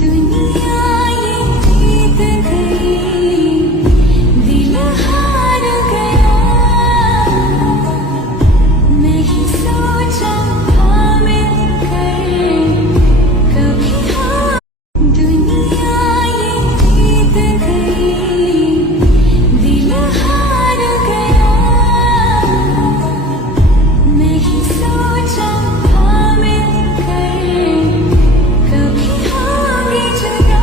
दुनिया ये जीत गई, दिल हार गया। नहीं सोचा था मिलकर कभी हाँ। दुनिया ये जीत गई, दिल हार गया। नहीं सोचा था मिलकर कभी होंगे जुदा।